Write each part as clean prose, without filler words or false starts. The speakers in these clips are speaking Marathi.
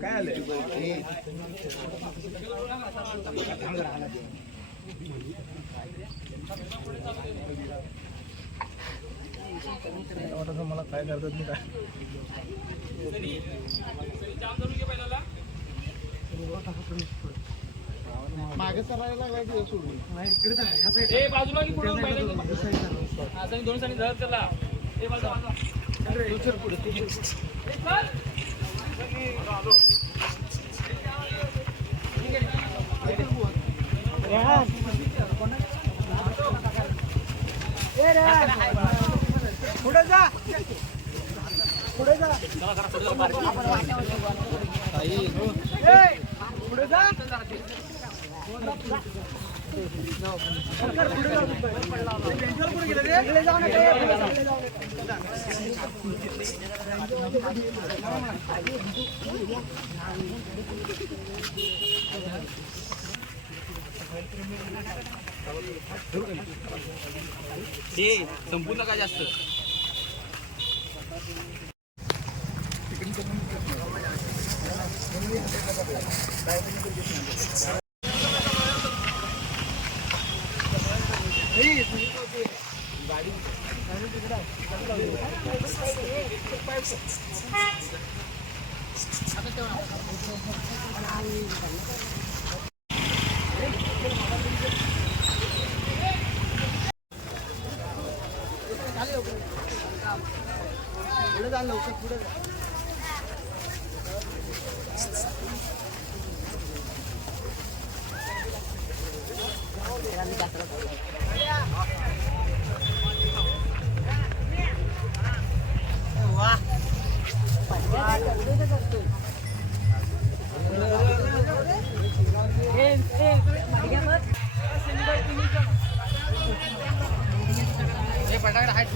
काय आलं मला काय करतात मी काय मागे करायला लागला सोडून नाही इकडे बाजूला की पुढे दोन साईड धर त्याला पुढे जा पुढे जा पुढे जा संपून नका जास्त पुढे जा लवकर पुढे जा फटाकडा हात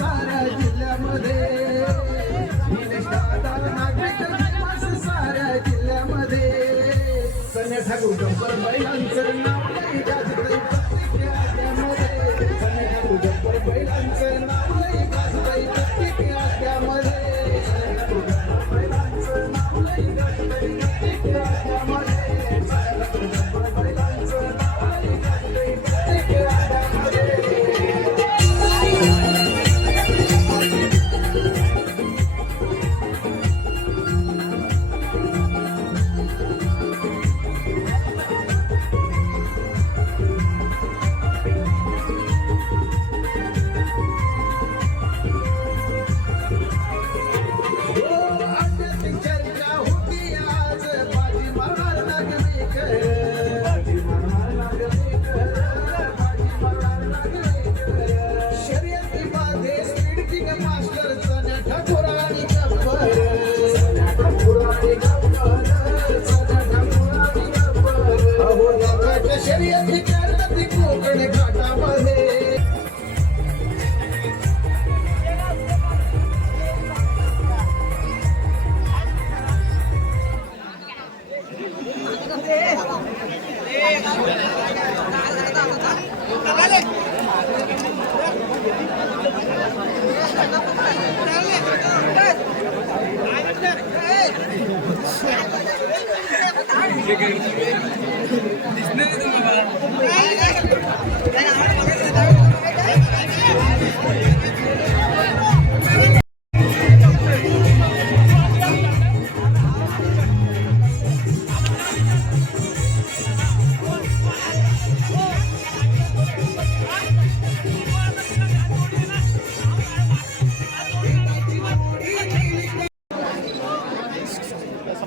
साऱ्या जिल्ह्यामध्ये नागरिक साऱ्या जिल्ह्यामध्ये सन्या ठाकूर गब्बर बैलांचं नाव नाही गाजतंय प्रत्येक राज्यामध्ये सन्या ठाकूर गब्बर बैलांचं नाव नाही गाजतंय प्रत्येक राज्यामध्ये सन्या ठाकूर गब्बर बैलांचं नाव नाही गाजतंय प्रत्येक राज्यामध्ये सन्या ठाकूर गब्बर बैलांचं नाव नाही गाजतंय प्रत्येक राज्यामध्ये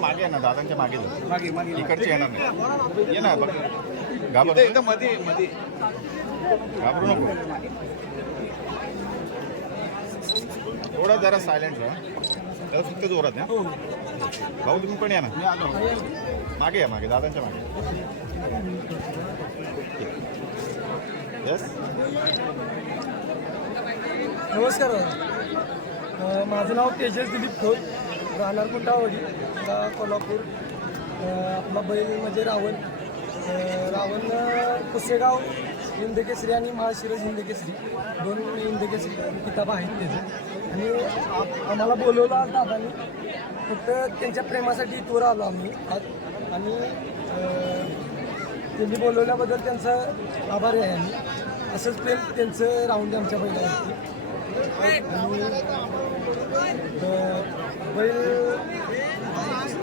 मागे ना दादांच्या मागे इकडचे येणार नाही ये ना बघ घाबरू एकदम मध्ये मध्ये घाबरू नको थोडा जरा सायलेंट राहा त्याला फक्त जोरात ना भाऊ तुम्ही पण या ना मी आलो मागे या मागे दादांच्या मागे यस नमस्कार माझं नाव तेजस दिलीप खोत राहणार कुंटावडी कोल्हापूर आपला बैल म्हणजे रावण पुसेगाव हिंदकेसरी आणि महाशिरज हिंदकेसरी 2 हिंदकेसरी किताब आहेत त्याचे आणि आम्हाला बोलवलं आज दादांनी फक्त त्यांच्या प्रेमासाठी इथवर आलो आम्ही आज आणि त्यांनी बोलवल्याबद्दल त्यांचं आभारी आहे आम्ही असंच प्रेम त्यांचं राहून दे आमच्या बैलावरती बैल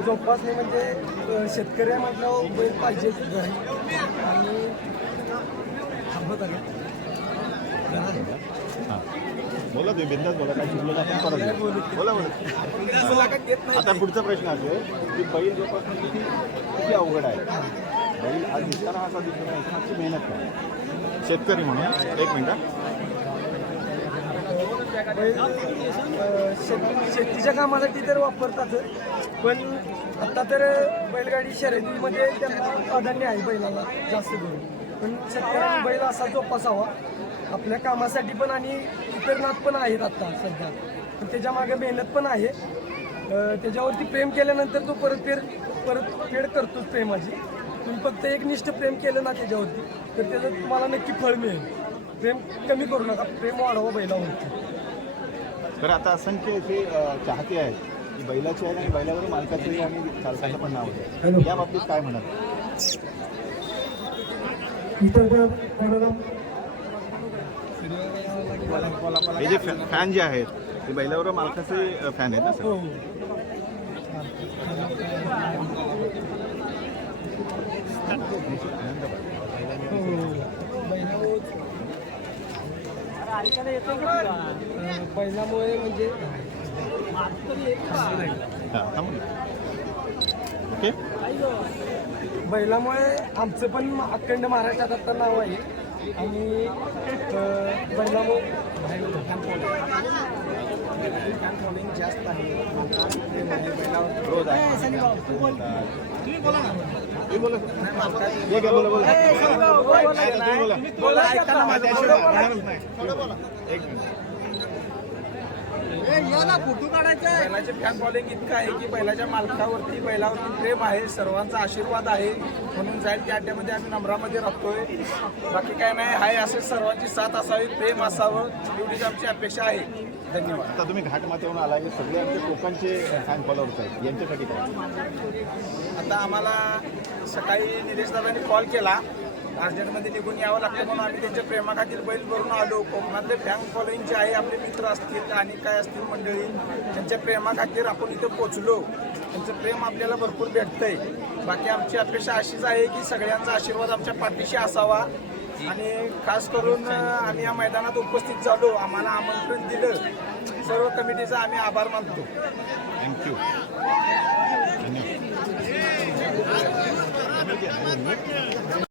जोपासणे म्हणजे शेतकरी म्हटल्यावर बैल पाहिजे घरी आणि थांबत आले बोला तुम्ही बिंदास बोला काय शिकलो आपण परत बोला बोला आता पुढचा प्रश्न असेल की बैल जोपासणं किती अवघड आहे बैल आज दिसताना असा दिसतो ना याची मेहनत काय शेतकरी म्हणून एक मिनिट शेतीच्या कामासाठी तर वापरतात पण आता तर बैलगाडी शर्यतीमध्ये त्यांना प्राधान्य आहे बैलाला जास्त करून पण शेतकऱ्यांनी बैल असा जोपासावा आपल्या कामासाठी पण आणि इतर नाद पण आहेत आता सध्या पण त्याच्या मागे मेहनत पण आहे त्याच्यावरती प्रेम केल्यानंतर तो परतफेड करतोच प्रेमाची तुम्ही फक्त एकनिष्ठ प्रेम केलं ना त्याच्यावरती तर त्याचं तुम्हाला नक्की फळ मिळेल प्रेम कमी करू नका प्रेम वाढवा बैलावरती तर आता असंख्य असे चाहते आहेत की बैलाचे आहे आणि बैलावर मालकाचंही आणि चालकाचं पण नाव आहे या बाबतीत काय म्हणत हे जे फॅन जे आहेत ते बैलावर मालकाचे फॅन आहेत ना सर बैलामुळे म्हणजे ओके बैलामुळे आमचं पण अखंड महाराष्ट्रात आता नाव आहे आणि बैलामुळे जास्त आहे बैलाचे फॅन फॉलोइंग इतकं आहे की बैलाच्या मालकावरती बैलावरती प्रेम आहे, सर्वांचा आशीर्वाद आहे, म्हणून जाईल त्या अड्ड्यामध्ये आम्ही नम्रामध्ये राहतोय. बाकी काय नाही, हाय असे सर्वांची साथ असावी, प्रेम असावं, एवढीच आमची अपेक्षा आहे. धन्यवाद. आता तुम्ही घाटमाथ्यावरून आला हे सगळे आमचे कोकणचे फॅन फॉलोअर्स आहेत, यांच्यासाठी काय? आता आम्हाला सकाळी निलेश दादांनी कॉल केला, अर्जंटमध्ये निघून यावं लागतं म्हणून आम्ही त्यांच्या प्रेमाखातीर बैल भरून आलो. कोकणातले फॅन फॉलोईंग जे आहे, आपले मित्र असतील आणि काय असतील मंडळी, त्यांच्या प्रेमाखातीर आपण इथं पोचलो. त्यांचं प्रेम आपल्याला भरपूर भेटतंय. बाकी आमची अपेक्षा अशीच आहे की सगळ्यांचा आशीर्वाद आमच्या पाठीशी असावा आणि खास करून आम्ही या मैदानात उपस्थित झालो, आम्हाला आमंत्रण दिलं, सर्व कमिटीचा आम्ही आभार मानतो. थँक्यू. धन्यवाद.